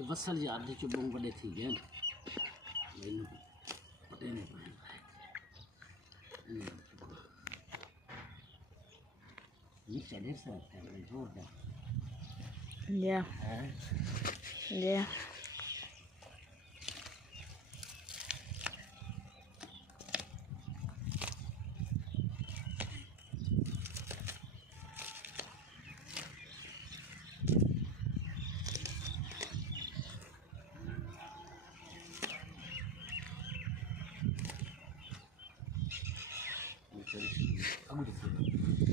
कि वसल यार जो चुबों बड़े थी गए मैंने पता नहीं पाया ये चढ़े से है जोरदार Yeah. Yeah. I'm going to